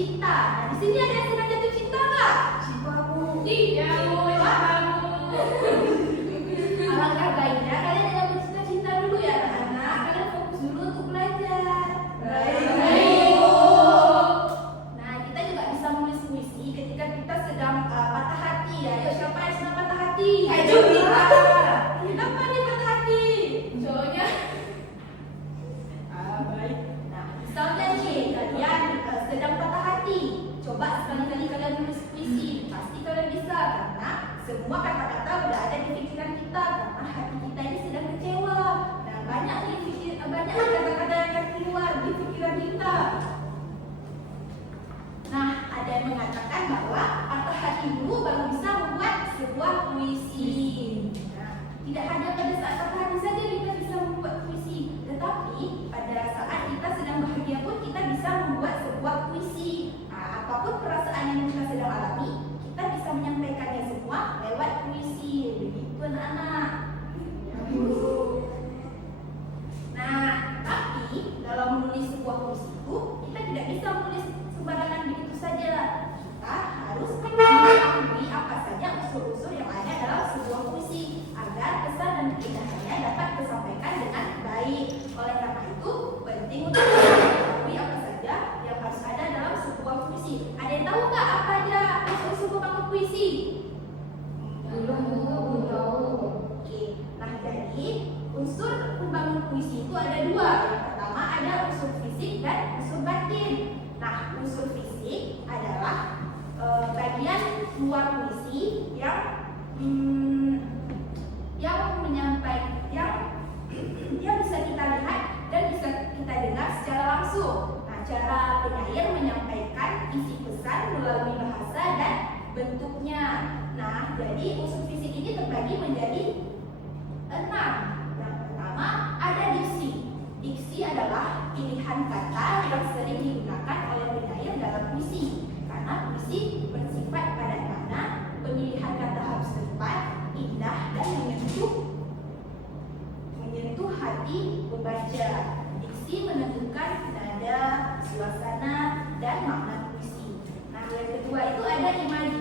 cinta. Nah, di sini ada yang sedang jatuh cinta nggak? Siapa Bu? Iya, Bu. Alangkah baiknya kalian jangan bercinta-cinta dulu ya anak-anak. Kalian fokus dulu untuk belajar. Baik. Nah, kita juga bisa menulis puisi ketika kita sedang patah hati ya. Yuk, siapa yang sedang patah hati? Ayo, kita. Kenapa nih patah hati? Soalnya baik. Nah, misalnya nih kalian sedang patah hati. Coba sekali-kali kalian menulis puisi. Pasti kalian bisa karena semua kata-kata udah ada di pikiran kita karena hati kita ini sedang kecewa. Nah, banyak kata-kata yang akan keluar di pikiran kita. Nah, ada yang mengatakan bahwa patah hati dulu baru bisa membuat sebuah puisi. Nah, tidak hanya pada saat patah hati saja kita bisa membuat puisi, tetapi pada saat kita sedang bahagia pun kita bisa membuat sebuah puisi. Nah, apapun perasaan yang kita sedang alami, kita bisa menyampaikannya semua lewat puisi. Begitu anak-anak. Nah, tapi dalam menulis sebuah puisi itu kita tidak bisa menulis sembarangan begitu saja. Kita harus mengetahui apa saja unsur-unsur yang ada dalam sebuah puisi agar pesan dan keindahannya dapat tersampaikan dengan baik. Oleh karena itu, penting untuk mengetahui apa saja yang harus ada dalam sebuah puisi. Ada yang tahu nggak apa aja unsur-unsur pembangun puisi? Belum tahu. Oke, nah jadi unsur pembangun puisi itu ada dua. Yang pertama ada unsur fisik dan unsur batin. Nah, unsur fisik adalah bagian luar puisi yang bisa kita lihat dan bisa kita dengar secara langsung. Nah, cara penyair menyampaikan isi pesan melalui bahasa dan bentuknya. Nah, jadi unsur fisik ini terbagi menjadi 6. Yang pertama ada diksi. Diksi adalah pilihan kata yang sering digunakan oleh penyair dalam puisi. Karena puisi bersifat padat makna, pemilihan kata harus tepat, indah dan menyentuh hati pembaca. Diksi menentukan nada, suasana dan makna puisi. Nah, yang kedua itu ada imaji.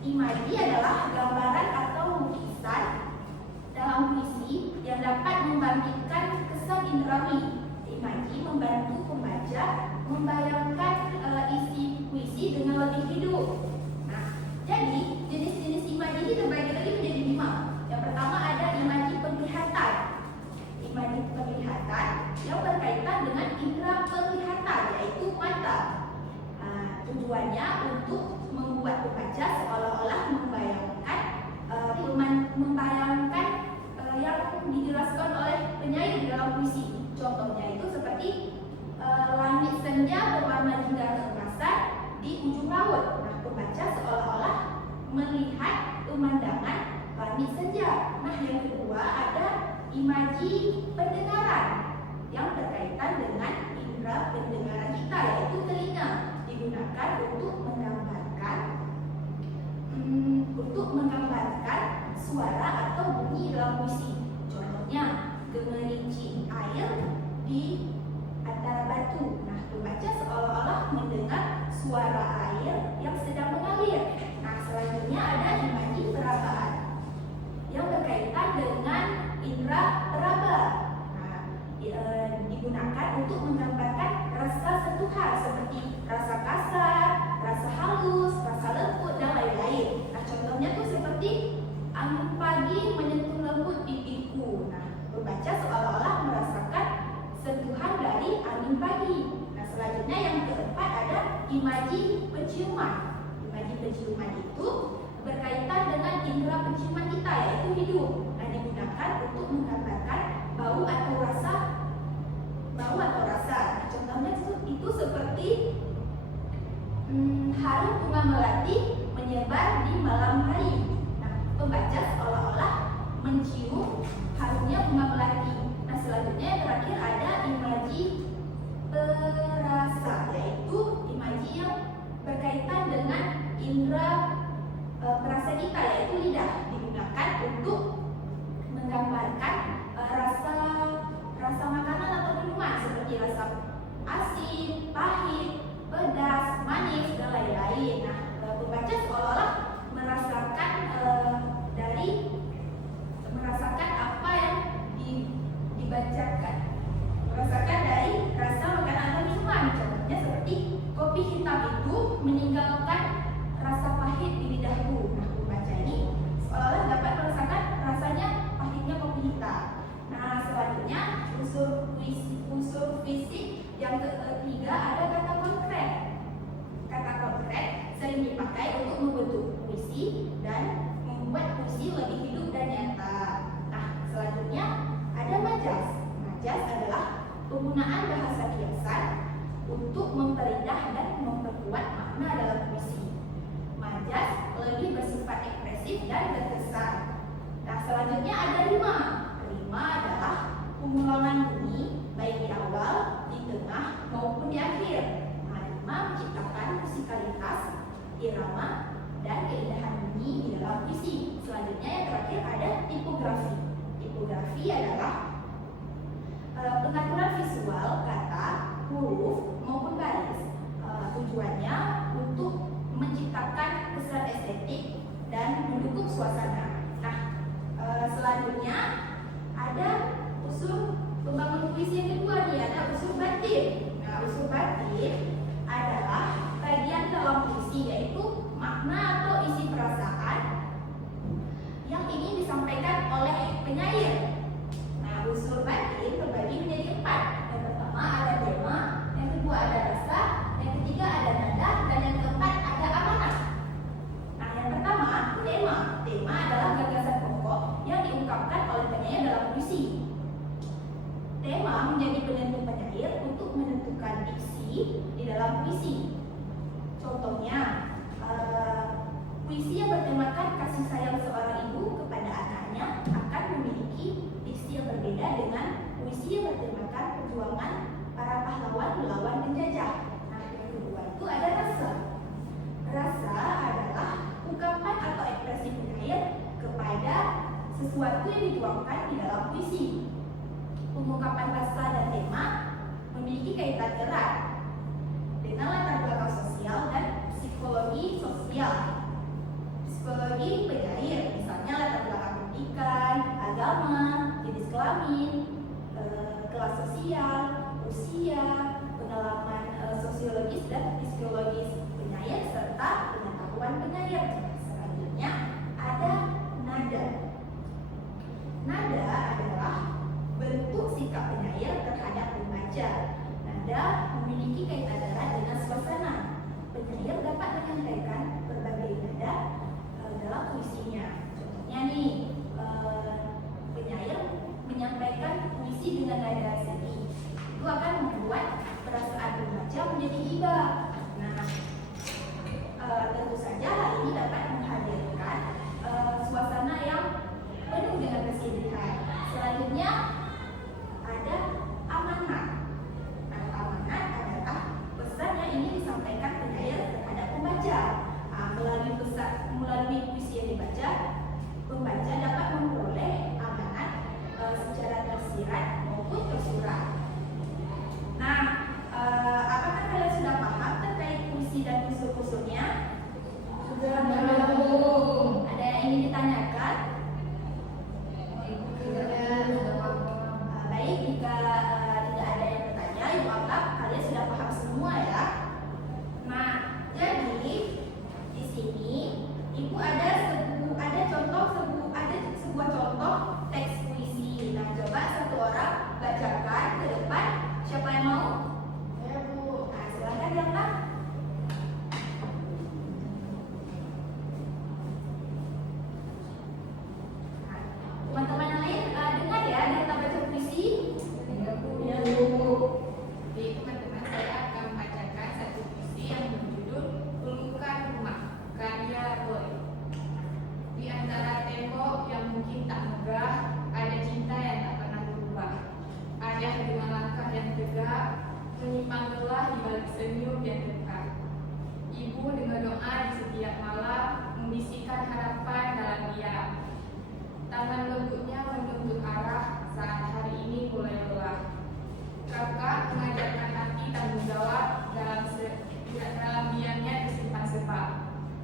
Imaji adalah gambaran atau lukisan dalam puisi yang dapat membangkitkan kesan indrawi. Imaji membantu pembaca membayangkan isi puisi dengan lebih hidup. Nah, jadi jenis-jenis imaji ini terbagi lagi menjadi 5. Yang pertama ada imaji penglihatan. Imaji penglihatan yang berkaitan dengan indera penglihatan, yaitu mata. Tujuannya untuk membuat pembaca seolah-olah membayangkan yang dijelaskan oleh penyair dalam puisi. Contohnya itu seperti langit senja berwarna jingga keemasan di ujung laut. Nah, pembaca seolah-olah melihat pemandangan langit senja. Nah, yang kedua ada imaji pendengaran yang berkaitan dengan indera pendengaran kita, yaitu telinga, digunakan untuk menggambarkan suara atau bunyi dalam puisi. Contohnya, gemericik air di antara batu. Nah, pembaca seolah-olah mendengar suara air yang sedang mengalir. Nah, selanjutnya ada imaji perabaan yang berkaitan dengan indera peraba. Nah, digunakan untuk menggambarkan rasa sentuhan seperti rasa kasar, rasa halus, rasa lembut dan lain-lain. Nah, contohnya tuh seperti angin pagi menyentuh lembut pipiku. Nah, pembaca seolah-olah merasakan sentuhan dari angin pagi. Nah, selanjutnya yang keempat ada imaji penciuman. Imaji penciuman itu berkaitan dengan indera penciuman kita, yaitu hidung. Nah, digunakan untuk menggambarkan bau atau rasa. Nah, contohnya itu seperti harum bunga melati menyebar di malam hari. Nah, pembaca seolah-olah mencium harumnya bunga melati. Nah, selanjutnya yang terakhir ada imaji perasa, yaitu imaji yang berkaitan dengan indera perasa kita, yaitu lidah, digunakan untuk menggambarkan rasa makanan atau minuman seperti rasa asin, pahit, pedas, manis. Yang ketiga ada kata konkret. Kata konkret sering dipakai untuk membentuk puisi dan membuat puisi lebih hidup dan nyata. Nah, selanjutnya ada majas. Majas adalah penggunaan bahasa kiasan untuk memperindah dan memperkuat makna dalam puisi. Majas lebih bersifat ekspresif dan berkesan. Nah, selanjutnya ada rima. Rima adalah pengulangan bunyi baik di awal, di tengah maupun di akhir. Nah, rima menciptakan musikalitas, irama, dan keindahan bunyi di dalam puisi. Selanjutnya yang terakhir ada tipografi. Tipografi adalah pengaturan visual kata, huruf maupun baris. Tujuannya untuk menciptakan kesan estetik dan mendukung suasana. Nah, selanjutnya ada unsur pembangun puisi yang kedua nih, ada unsur batin. Nah, unsur batin adalah bagian dalam puisi yaitu makna atau isi perasaan yang ingin disampaikan oleh penyair. Nah, unsur batin terbagi menjadi 4. Yang pertama ada tema, yang kedua ada rasa, yang ketiga ada nada, dan yang keempat ada amanat. Nah, yang pertama tema. Tema adalah gagasan pokok yang diungkapkan oleh penyair dalam puisi. Tema menjadi penentu penyair untuk menentukan diksi di dalam puisi. Contohnya, puisi yang bertemakan kasih sayang seorang ibu kepada anaknya akan memiliki diksi yang berbeda dengan puisi yang bertemakan perjuangan para pahlawan melawan penjajah. Nah, yang kedua itu ada rasa. Rasa adalah ungkapan atau ekspresi penyair kepada sesuatu yang dituangkan di dalam puisi. Pengungkapan rasa dan tema memiliki kaitan erat dengan latar belakang sosial dan psikologi sosial. Psikologi penyair, misalnya latar belakang pendidikan, agama, jenis kelamin, kelas sosial, usia, pengalaman sosiologis dan psikologis penyair, serta pengetahuan penyair. Selanjutnya ada nada. Nada adalah bentuk sikap penyair terhadap pembaca. Nada memiliki kaitan erat dengan suasana. Penyair dapat menyampaikan berbagai nada dalam puisinya. Contohnya nih, penyair menyampaikan puisi dengan nada sedih. Itu akan membuat perasaan pembaca menjadi iba. Nah, tentu saja hal ini dapat menghadirkan suasana yang penuh dengan kesedihan. Selanjutnya ada amanat. Nah, amanat adalah pesan yang ingin disampaikan penyair terhadap pembaca. Melalui puisi yang dibaca, pembaca dapat memperoleh amanat secara tersirat maupun tersurat. Nah, apakah kalian sudah paham terkait puisi dan unsur-unsurnya? Sudah tahu. Ada yang ingin ditanyakan? Baik, jika tidak ada yang bertanya, ya anggap kalian sudah paham semua ya. Nah, jadi di sini ibu ada sebuah contoh teks puisi. Nah, coba satu orang bacakan ke depan. Siapa yang mau? Ya, Bu. Nah, silakan ya, Pak. Nah, teman-teman yang lain dengar ya, kita baca puisi. Ya, Bu. Ya, Jadi teman-teman, saya akan membacakan satu puisi yang berjudul Ulungkan Rumah, karya Roy. Di antara tembok yang mungkin tak megah, ada cinta yang tak pernah berubah. Ayah dengan langkah yang tegak, menyimpang lelah di balik senyum yang dekat. Ibu dengan doa di setiap malam, membisikkan harapan dalam diam. Tangan lembutnya menuntut arah saat hari ini mulai lelah. Kakak mengajarkan hati tanggung jawab dalam diamnya tersimpan sebab.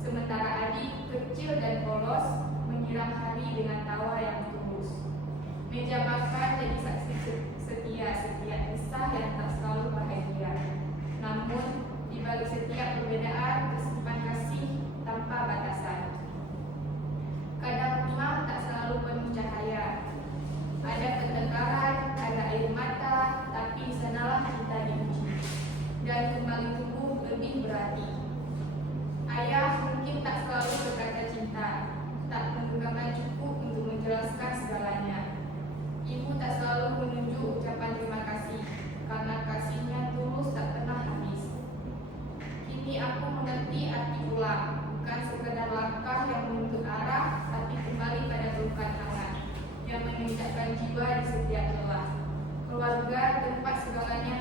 Sementara adik kecil dan polos menyiram hari dengan tawa yang tulus. Meja makan jadi saksi setia setiap kisah yang tak selalu bahagia. Namun di balik setiap perbedaan tersimpan kasih tanpa batasan. Kadang rumah tak selalu penuh cahaya. Ada ketegaran, ada air mata, tapi di sanalah kita diuji. mengerti arti pulang, bukan sekedar langkah yang menuntut arah, tapi kembali pada pelukan hangat yang menginjakkan jiwa di setiap celah. Keluarga tempat segalanya